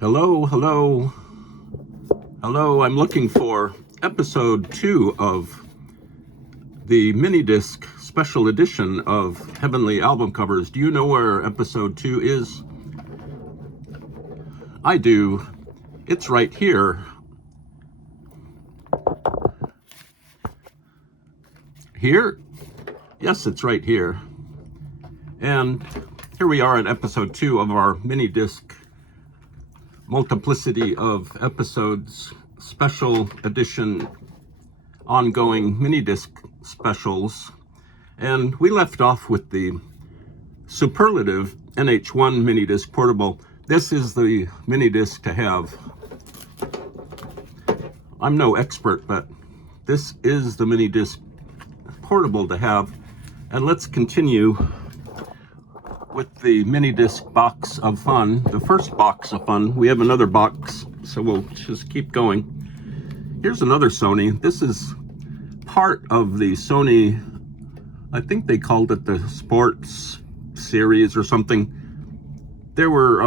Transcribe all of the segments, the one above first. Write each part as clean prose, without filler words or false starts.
Hello, hello, hello. I'm looking for episode 2 of the mini-disc special edition of Heavenly Album Covers. Do you know where episode 2 is? I do. It's right here. Here? Yes, it's right here. And here we are at episode 2 of our mini-disc multiplicity of episodes special edition ongoing mini-disc specials. And we left off with the superlative NH1 mini-disc portable. This is the mini-disc to have. I'm no expert, but this is the mini-disc portable to have. And let's continue with the mini-disc box of fun. The first box of fun. We have another box, so we'll just keep going. Here's another Sony. This is part of the Sony, I think they called it the Sports series or something. There were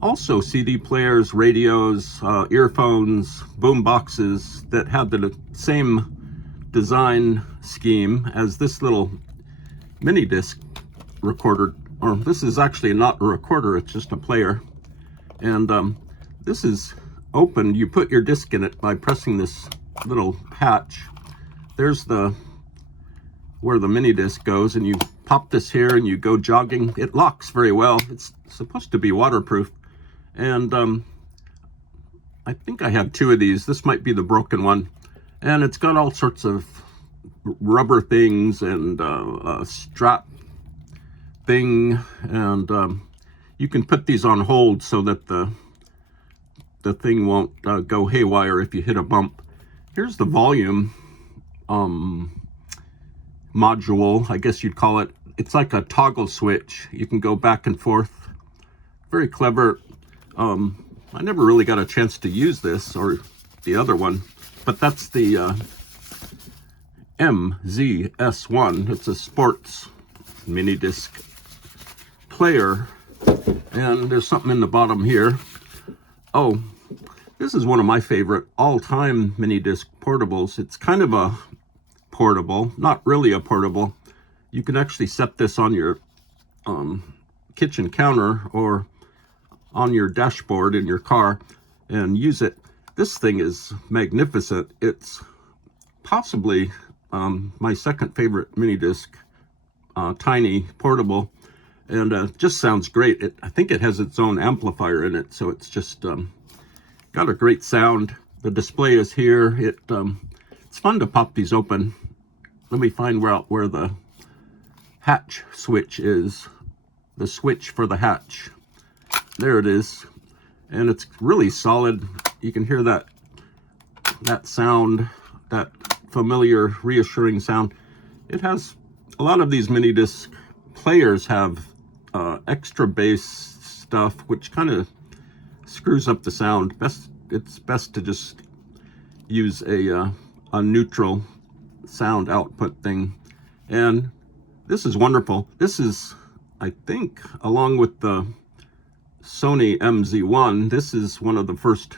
also CD players, radios, earphones, boom boxes that had the same design scheme as this little mini disc recorder. Or this is actually not a recorder, it's just a player. And this is open. You put your disc in it by pressing this little hatch. There's where the mini disc goes, and you pop this here and you go jogging. It locks very well. It's supposed to be waterproof. And I think I have 2 of these. This might be the broken one. And it's got all sorts of rubber things and a strap thing. And you can put these on hold so that the thing won't go haywire if you hit a bump. Here's the volume module, I guess you'd call it. It's like a toggle switch. You can go back and forth. Very clever. I never really got a chance to use this or the other one, but that's the MZS1. It's a sports mini disc player, and there's something in the bottom here. Oh, this is one of my favorite all-time mini disc portables. It's kind of a portable, not really a portable. You can actually set this on your kitchen counter or on your dashboard in your car and use it. This thing is magnificent. It's possibly my second favorite mini disc, tiny portable, and just sounds great. I think it has its own amplifier in it, so it's just got a great sound. The display is here. It's fun to pop these open. Let me find out where the hatch switch is. The switch for the hatch. There it is. And it's really solid. You can hear that sound, that familiar, reassuring sound. It has, a lot of these mini disc players have extra bass stuff, which kind of screws up the sound. It's best to just use a neutral sound output thing. And this is wonderful. This is, I think, along with the Sony MZ1, this is one of the first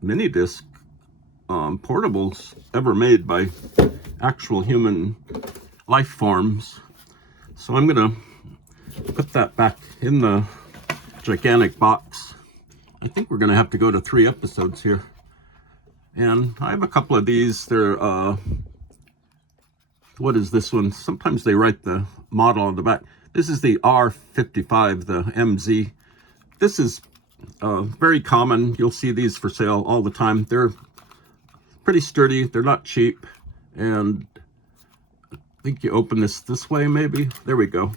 mini disc portables ever made by actual human life forms. So I'm gonna put that back in the gigantic box. I think we're gonna have to go to 3 episodes here. And I have a couple of these. They're what is this one? Sometimes they write the model on the back. This is the R55, the MZ. This is very common. You'll see these for sale all the time. They're pretty sturdy. They're not cheap. And I think you open this way, maybe. There we go.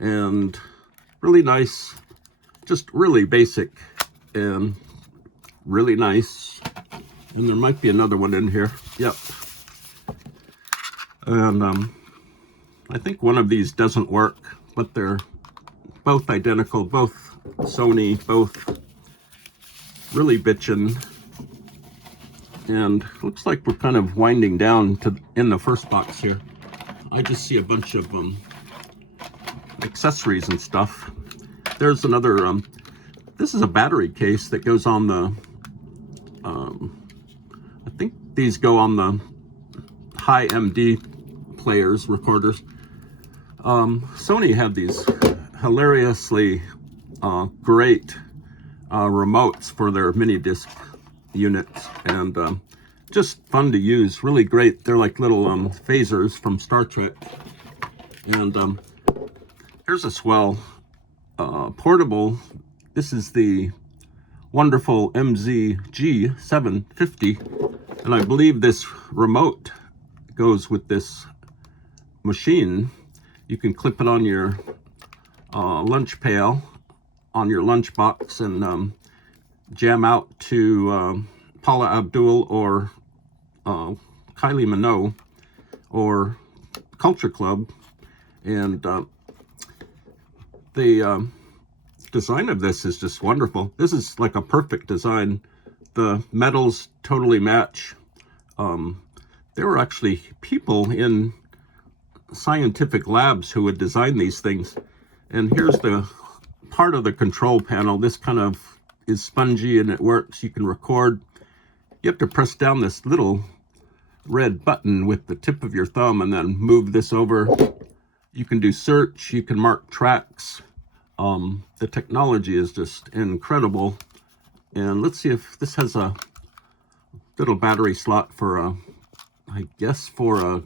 And really nice. Just really basic and really nice. And there might be another one in here. Yep. And I think one of these doesn't work, but they're both identical, both Sony, both really bitchin'. And looks like we're kind of winding down in the first box here. I just see a bunch of accessories and stuff. There's another This is a battery case that goes on the, I think these go on the high MD players, recorders. Sony had these hilariously great remotes for their mini disc units, and just fun to use, really great. They're like little phasers from Star Trek. And here's a swell portable. This is the wonderful MZG 750, and I believe this remote goes with this machine. You can clip it on your lunch pail, on your lunch box, and jam out to Paula Abdul or Kylie Minogue or Culture Club. And the design of this is just wonderful. This is like a perfect design. The metals totally match. There were actually people in scientific labs who would design these things. And here's the part of the control panel. This kind of is spongy and it works. You can record. You have to press down this little red button with the tip of your thumb and then move this over. You can do search, you can mark tracks. The technology is just incredible. And let's see if this has a little battery slot for I guess for a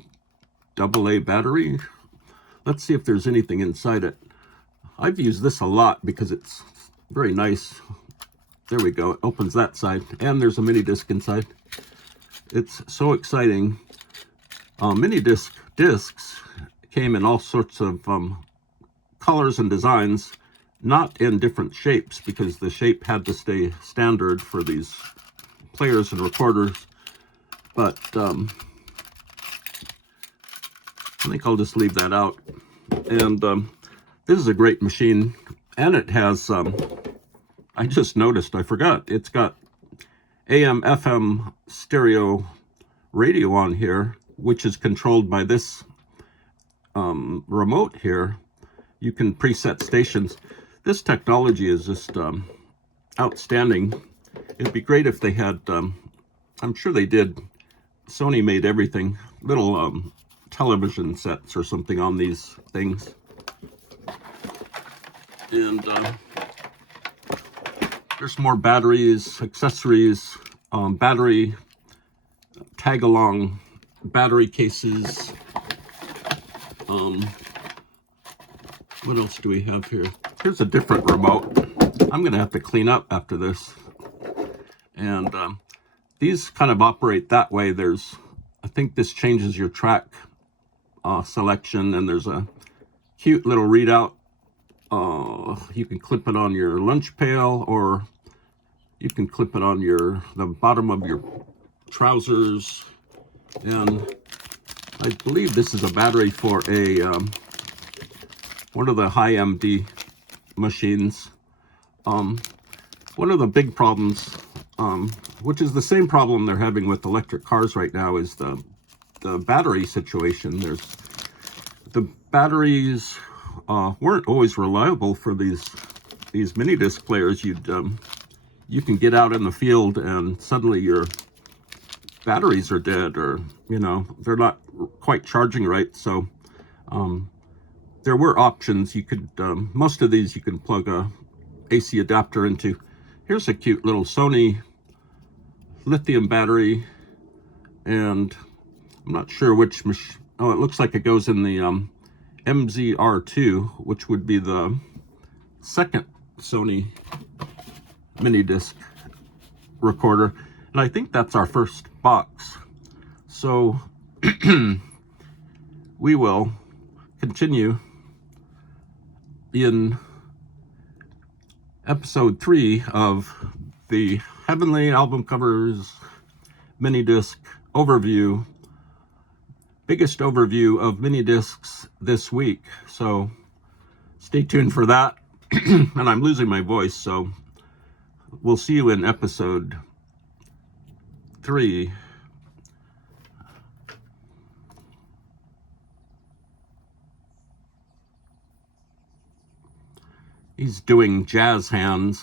AA battery. Let's see if there's anything inside it. I've used this a lot because it's very nice. There we go. It opens that side, and there's a mini disc inside. It's so exciting. Mini discs came in all sorts of colors and designs, not in different shapes, because the shape had to stay standard for these players and recorders. But I think I'll just leave that out. And this is a great machine, and it has, I just noticed, I forgot, it's got AM, FM stereo radio on here, which is controlled by this remote here. You can preset stations. This technology is just outstanding. It'd be great if they had, I'm sure they did, Sony made everything, little television sets or something on these things. And there's more batteries, accessories, battery tag-along battery cases. What else do we have here? Here's a different remote. I'm going to have to clean up after this. And these kind of operate that way. There's, I think this changes your track selection, and there's a cute little readout. You can clip it on your lunch pail, or you can clip it on the bottom of your trousers. And I believe this is a battery for a one of the high MD machines. One of the big problems, which is the same problem they're having with electric cars right now, is the battery situation. The batteries weren't always reliable for these mini disc players. You can get out in the field and suddenly your batteries are dead, or they're not quite charging right. So there were options. You could most of these you can plug a AC adapter into. Here's a cute little Sony lithium battery, and I'm not sure which machine. Oh, it looks like it goes in the MZR2, which would be the second Sony mini disc recorder. And I think that's our first box. So we will continue in episode 3 of the Heavenly Album Covers mini disc overview. Biggest overview of mini discs this week. So stay tuned for that. And I'm losing my voice, so we'll see you in episode 3. He's doing jazz hands.